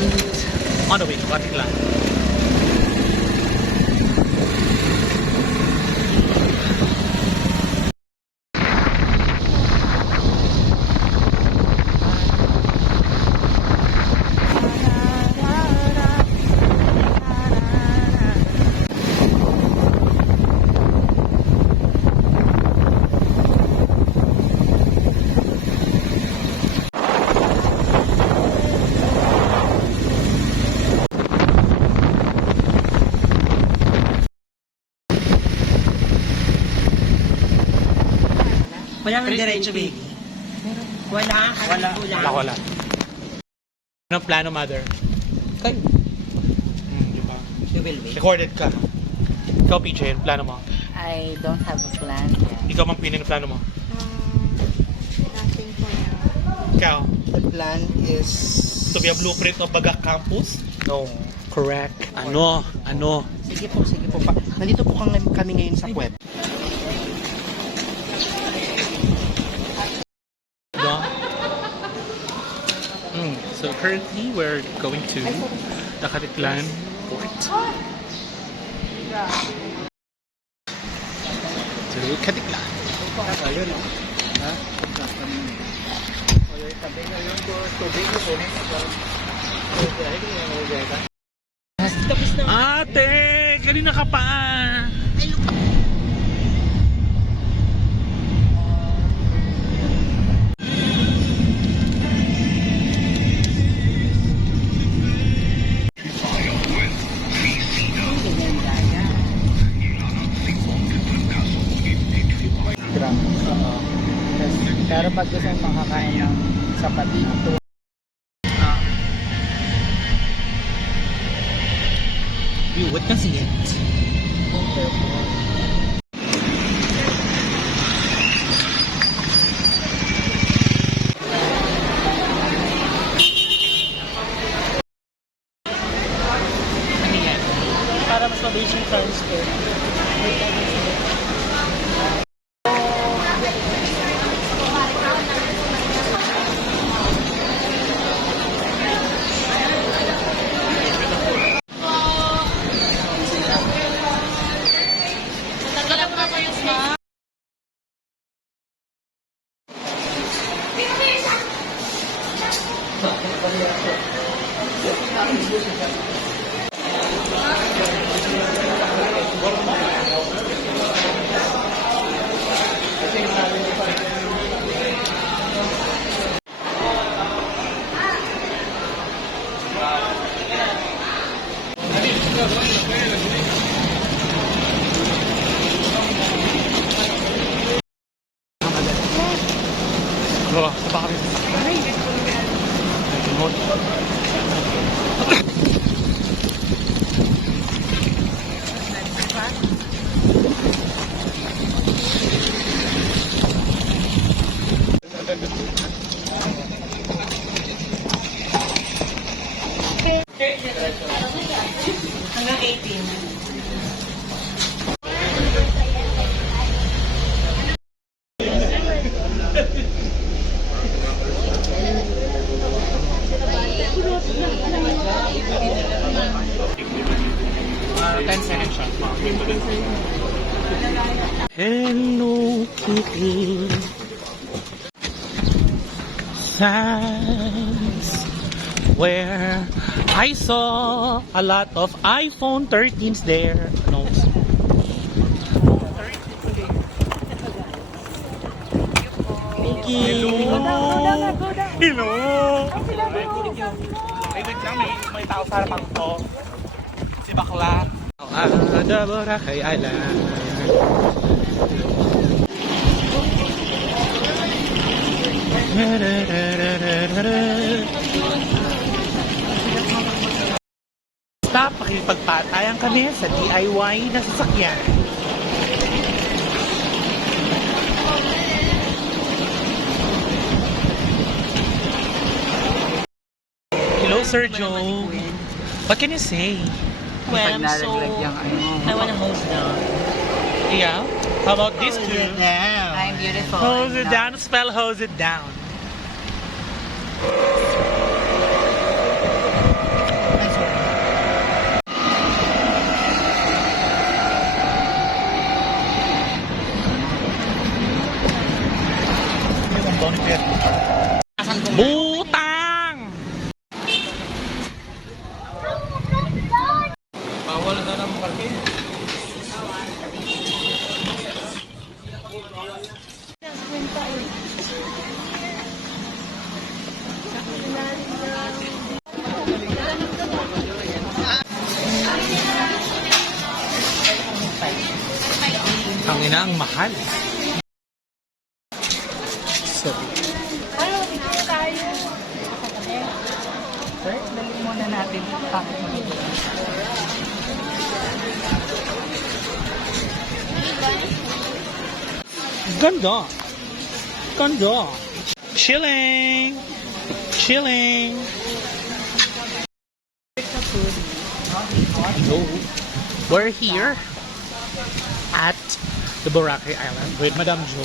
On the way to Katilan. Wala nang diretso, baby. Wala. Wala. Anong plano, mother? Kayo. Di ba? You will wait. Recorded ka. Ikaw, PJ, yung plano mo. I don't have a plan yet. Ikaw, Mang Pino, yung plano mo. Nothing for now. Ikaw, The plan is... to be a blueprint of Bagak Campus? No. Correct. Ano? Sige po. Nandito po kami ngayon sa puwet. No? So currently, we're going to the Katilan Port. To Katilan. Ate! Kanina ka pa! Pero pag gusto mong makakain ng sapati, Biwat kasi yan. para mas mabilis yung transfer. Oh, sa baka rin. Hanggang 18. Hello Kitty. Signs where I saw a lot of iPhone 13s there. No. Hello. Hello. Ay, wait lang, may tao sa harapan ko. Si Bakla. Ada Boracay Island. Stop, pakipagpatayan kami sa DIY na sasakyan. Hello, Sir Joe. What can you say? Well, I'm so... I wanna hose down. Yeah? How about this too? I'm beautiful. Hose it down. Spell hose it down. Ina, ang mahal. So, Sir, dali muna natin. Bakit mo nito? ganda. Ganda. Chilling. Chilling. Hello. We're here at the Boracay Island with Madame Jo.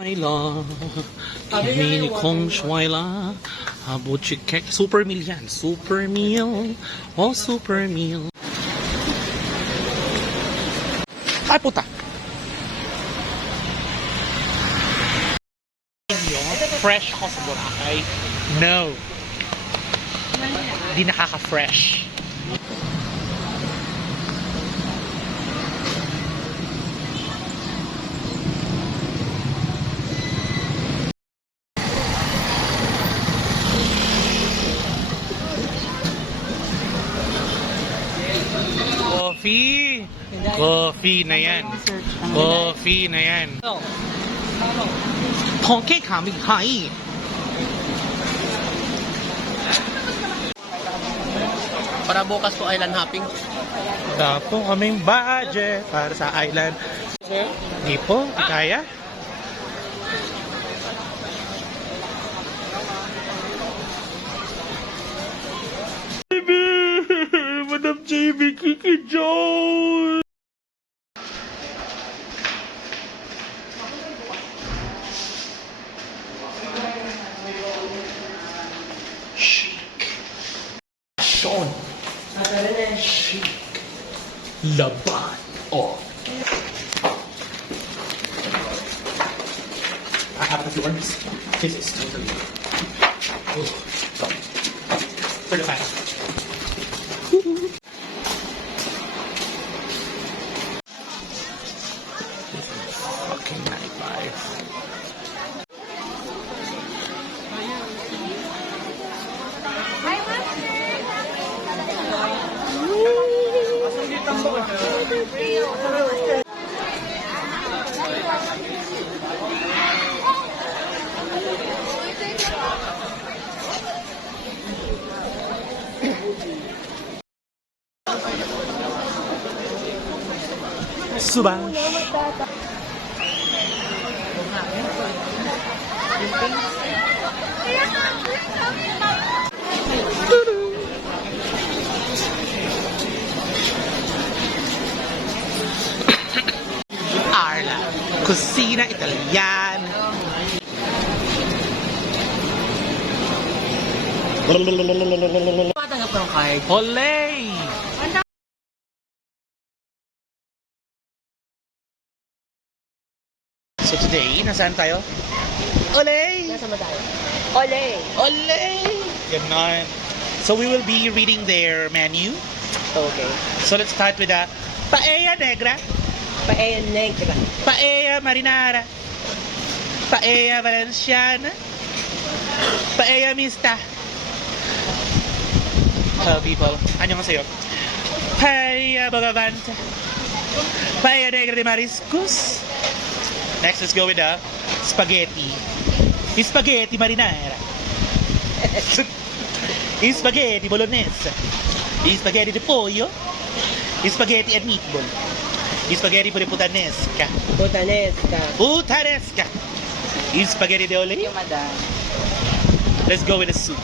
Island. Mini Kong Schweiler. Kek. Super meal yan. Super meal. Oh, super meal. Ay, puta! Fresh ako sa Boracay. No. Di nakaka-fresh. Coffee! Coffee na yan. Coffee na yan. Pongke kami hai. Para bukas po island hopping. Tapo kaming budget para sa island. Di po, di kaya. Madam JB, Kiki Jones! Chic. Sean. Chic. Laban. Oh. I have the yours. This is totally. Oh. For the fans. Fucking nightlife. Subash. Arla, Cucina Italiana. Patanggap ng card. Olay! So today, nasaan tayo? Olay! Nasaan ba tayo? Ole! Olay! Ganon. So we will be reading their menu. Okay. So let's start with the Paella Negra, Paella negra. Paella Marinara, Paella Valenciana, Paella Mista. Hello people, annyeonghaseyo. Paella Bogavante, Paella Negra de Mariscos. Next, let's go with the spaghetti. Spaghetti marinara. Spaghetti bolognese. Spaghetti de pollo. Spaghetti and meatball. Spaghetti putanesca. Botanesca. Putanesca. Spaghetti de ole. Yung madam. Let's go with the soup.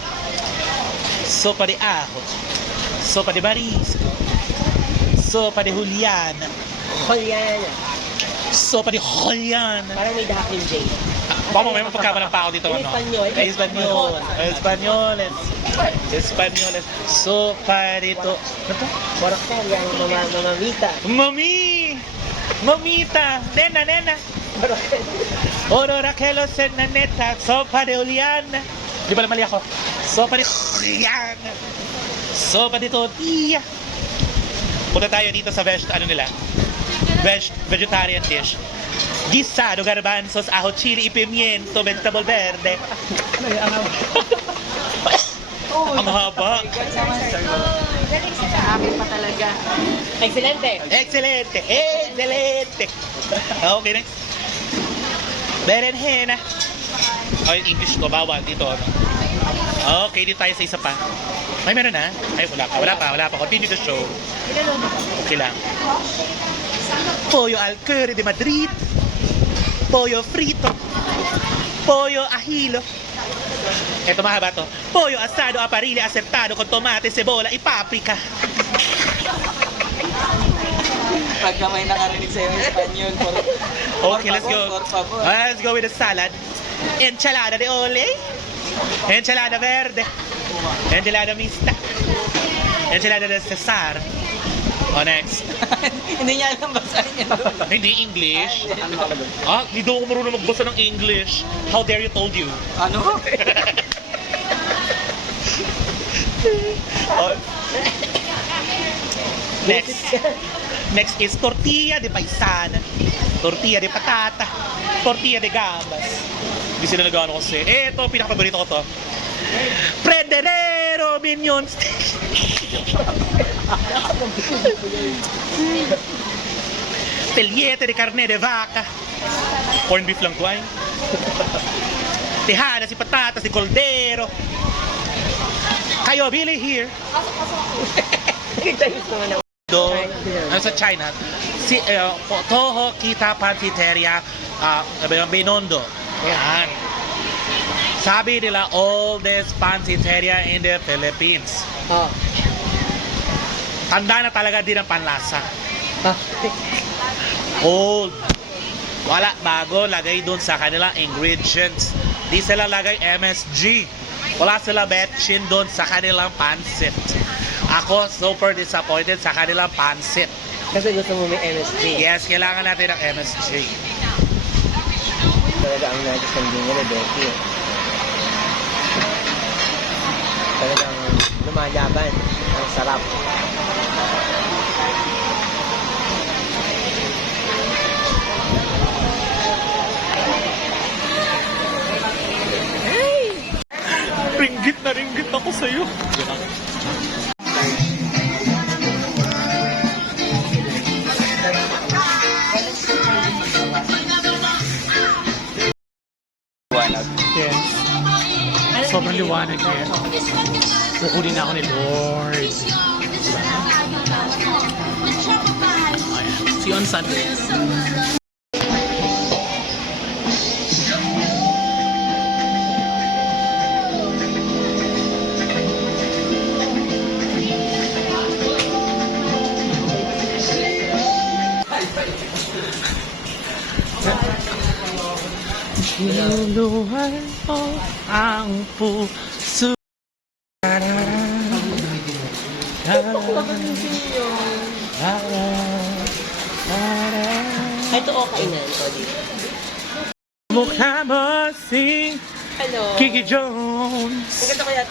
Sopa de ajo. Sopa de marisco. Sopa de juliana. Juliana. Sopa de juliana. Parang may dahak yung J. Baka may mapagkamalang pa ako dito. In Espanyol. Espanyol. Espanyoles. Espanyoles. Sopa dito. Ano to? Borakor yung mamamita. Mami! Mamita! Nena, nena! Oro Raquelo Senaneta. Sopa de Juliana. Di pala mali ako. Sopa de Juliana. Sopa de tortilla. Punta tayo dito sa vegetarian dish. Guisado, garbanzos, ajo, chili, y pimiento, vegetable verde. Ang haba. Akin pa talaga. Excelente. Excelente, excelente. Okay, next. Berenjena. Ay, English to, bawal dito. Ano? Okay, dito tayo sa isa pa. Ay, meron na? Ay, wala pa. Continue the show. Okay lang. Pollo al curry de Madrid. Pollo frito. Pollo ahilo. Ito mahaba to. Pollo asado a parrilla acertado con tomate, cebola y paprika. Pagka may nakarinig sa'yo ng Espanyol, Okay, let's go. Por favor. Let's go with the salad. Enchilada de ole. Enchilada verde. Enchilada mixta. Enchilada de Cesar. Oh, next. Hindi niya alam basahin niya doon. Hindi English. Ano ka doon? Hindi daw ako marunong magbasa ng English. How dare you told you? Ano? Oh. Next. Next is tortilla de paisana. Tortilla de patata. Tortilla de gambas. Hindi sila nagano kasi. Ito, pinaka-paborito ko to. Prederero minion steak. Peliete de carne de vaca. Corn beef lang to ay. Tejada, si patatas, si cordero. Kayo, Billy here. Do, ano sa China? Si, Toho Kita Pansiteria Binondo. Yan. Sabi nila, oldest pansiteria in the Philippines. Oh. Tanda na talaga din ang panlasa. Old. Wala, bago, lagay dun sa kanilang ingredients. Di sila lagay MSG. Wala sila betchin dun sa kanilang pansit. Ako, super disappointed sa kanilang pansit. Kasi gusto mo may MSG. Yes, kailangan natin ng MSG. Talaga ang nagisandin nila, Becky. Talagang lumalaban. Ang sarap. Ringgit na ringgit ako sa'yo. Yes. Sobrang liwanag yan. Kukunin na ako ni Lord. Ayan. See you on Sunday. Luluhan mo ang puso. Ay, ito okay na. Ito dito. Mukha mo si Hello. Kiki Jones. Maganda ko yan.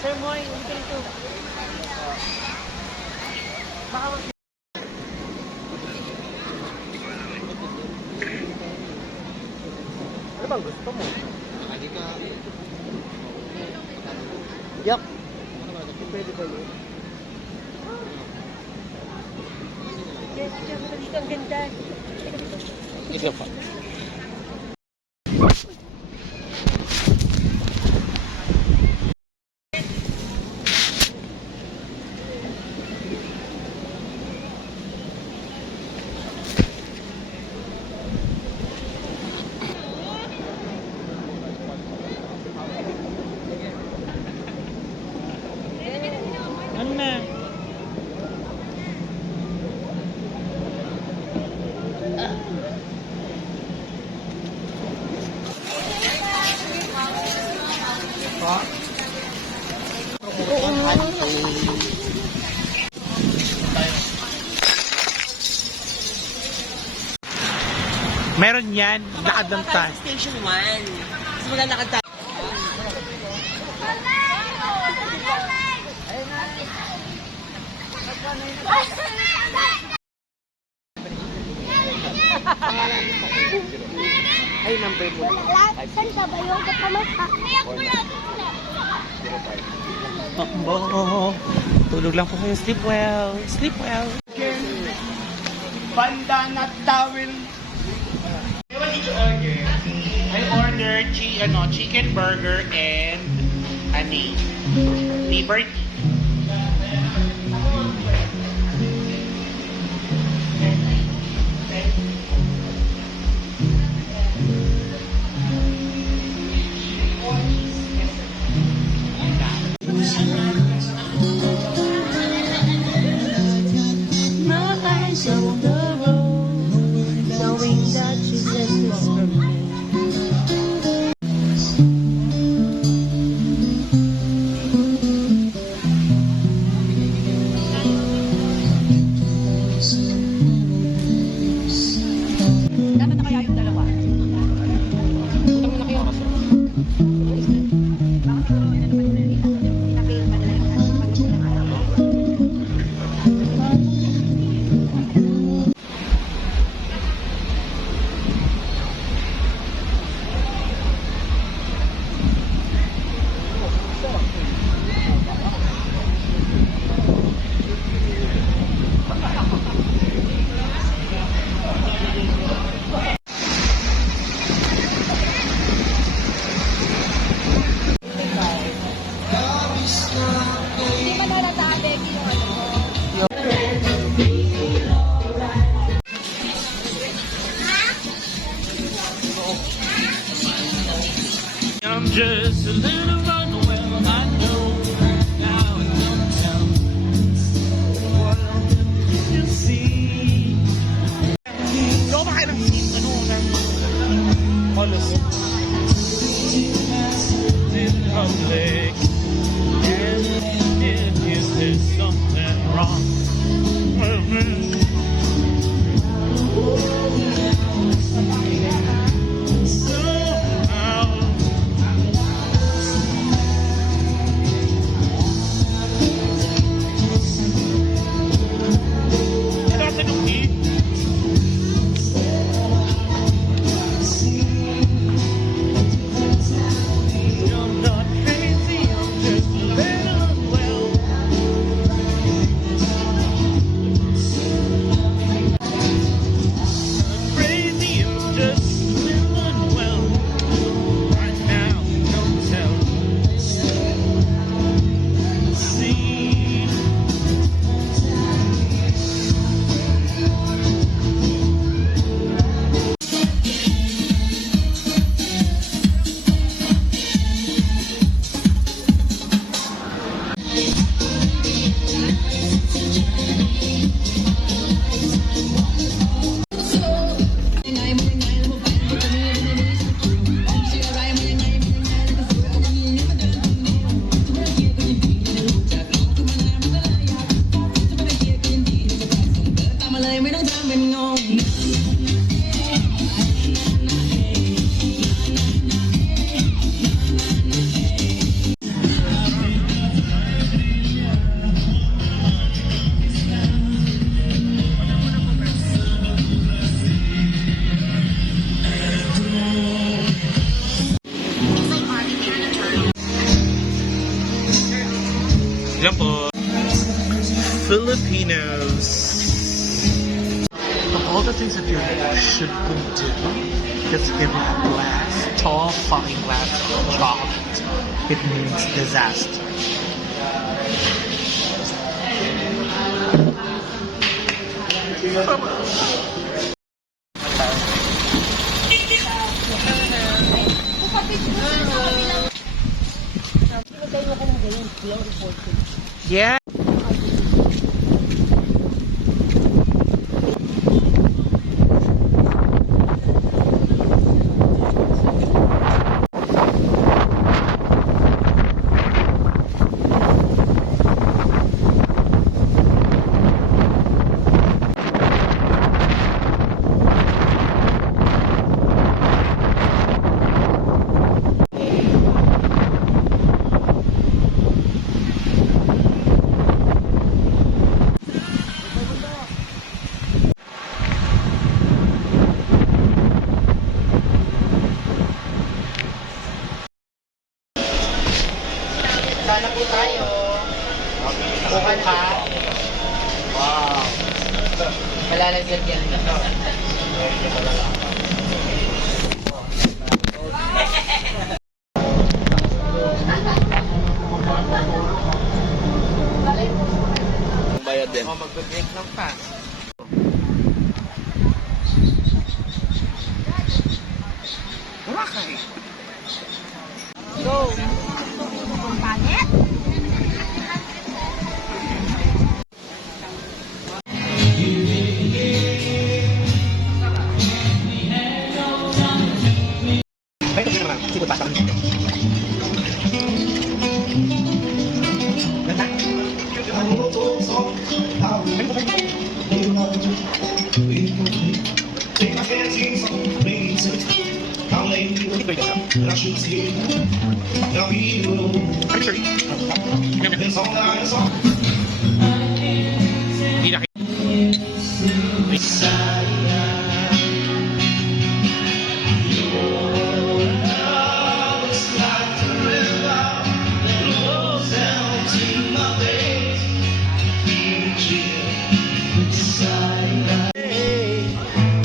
Sir Moy, hindi ka dito. Ano bang gusto mo? Yak. Pwede ba yun? Yes, dito ang ganda. Ito pa. Ano na? Meron yan, lakad lang tayo. Station 1. Mas maglalakad tayo. Ay, number mo. Saan ka ba yung katamasa? Takbo. Tulog lang po kayo. Sleep well. Sleep well. Pandan at towel. What did you order? I ordered chicken burger and Liberty. My eyes on the road, knowing that she's in this for me. Dapat na kaya yung dalawa. Utang mo na kayo. Hindi pa nalatabi, ginawa ko. I'm just a little unwell, I know now and don't tell what you see. So, baka ng polos. In public, and if there's something wrong with me. Somehow you're not crazy, I'm just a little unwell. Not crazy, I'm just a little unwell. Right now, don't tell. See. Yan po. Filipinos. Of all the things that you shouldn't do, just give me a glass, tall fucking glass of chocolate. It means disaster. Yeah. Bayad din. O, magbe-break lang pa. Kumakay. Go! Ay, ito naman. Sige, pasok. Ganda.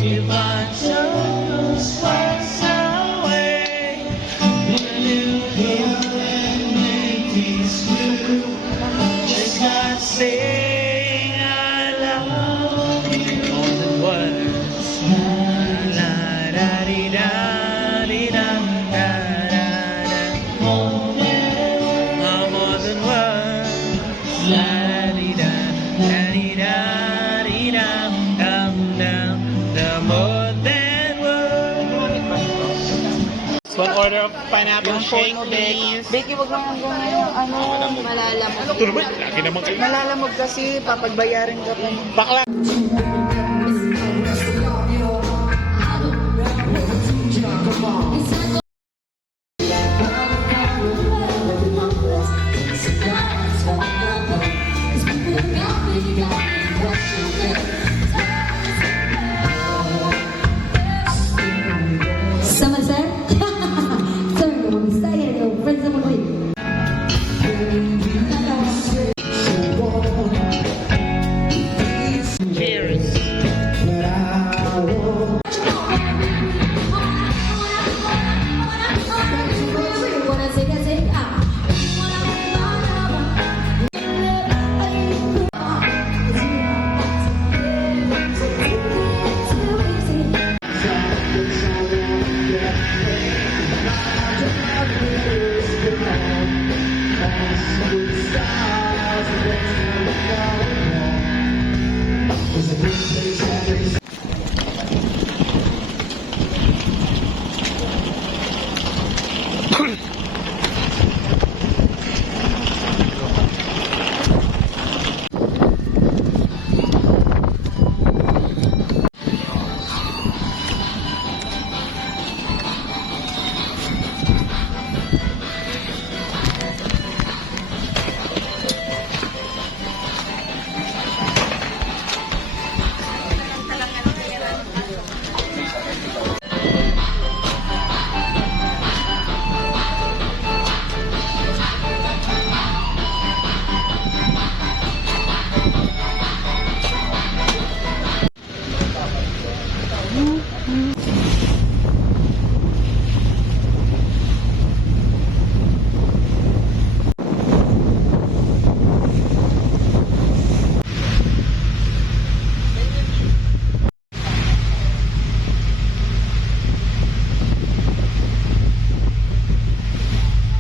If I chose once away, just not saying I love you more than words. La da di da di da da da da. More than words. La di da di da di da dum dum. The more than words. One order of pineapple shake, please. Becky, wag naman yung malalamog. Ito naman, lagi naman kayo. Malalamog kasi, papagbayarin ka pa. Bakla. Sama sir? Sir, mag-isa yan. Friends naman ko yun. Cheers. Wanna sing, I sing, ah.